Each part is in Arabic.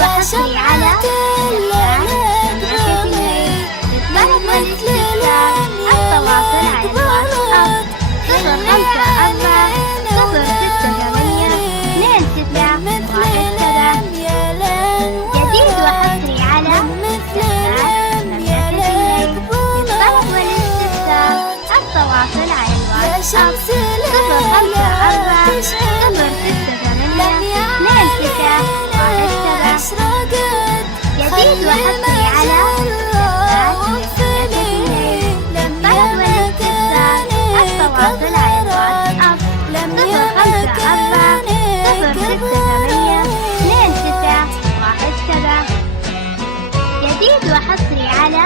وحصري على شبكة الليل للطلب والاستفسار التواصل على الواتساب 054 068 جديد وحصري على شبكة مملكة الليل للطلب والاستفسار التواصل على الواتساب 054 جديد وحصري على طلب والاستفسار التواصل على الواتساب 054 جديد وحصري على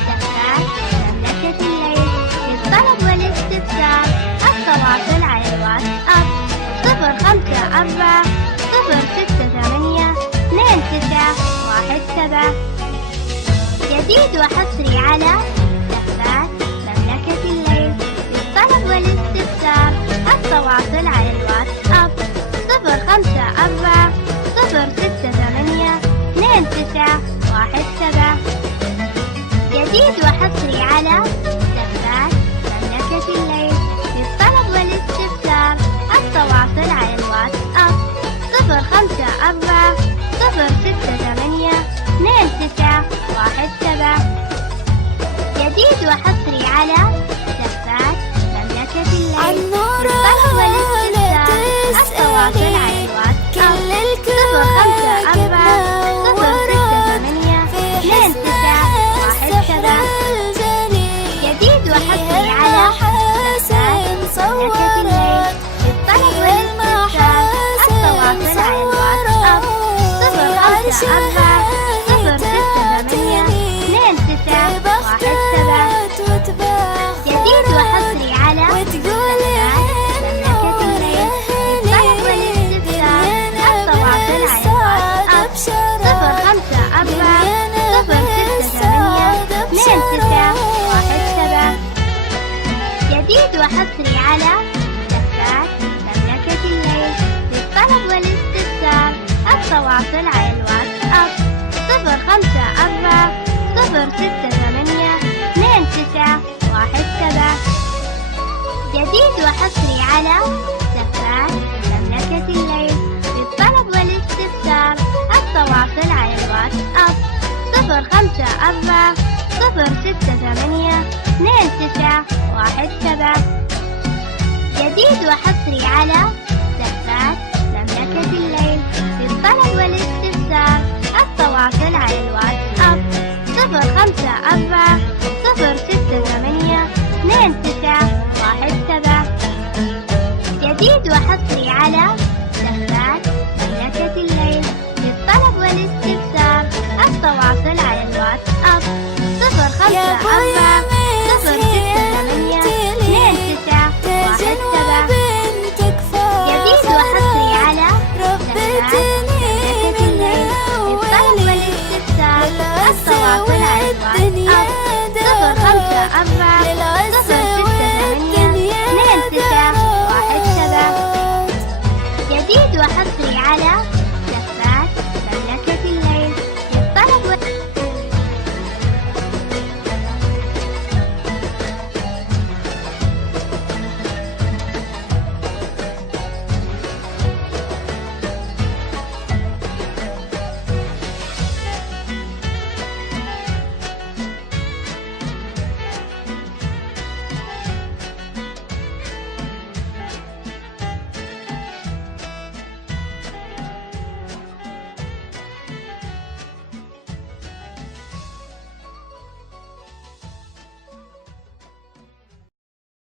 شبكات مملكة الليل للطلب والاستفسار التواصل على الواتساب 054 جديد وحصري على شبكات مملكة الليل للطلب والاستفسار التواصل على الواتساب 054 جديد وحصري على شبكات مملكة الليل للطلب والاستفسار التواصل على الواتساب 054 جديد وحصري على شبكات مملكة الليل للطلب والاستفسار التواصل على الواتساب 054 جديد وحصري على شبكات مملكة الليل للطلب والاستفسار التواصل على الواتساب 054 جديد وحصري على شبكات مملكة الليل للطلب والاستفسار التواصل على الواتساب 054 جديد وحصري على شبكات مملكة الليل للطلب والاستفسار التواصل على الواتساب 054 جديد وحصري على شبكات مملكة الليل للطلب والاستفسار التواصل على الواتساب 054 جديد وحصري على شبكات مملكة الليل للطلب والاستفسار التواصل على الواتساب 054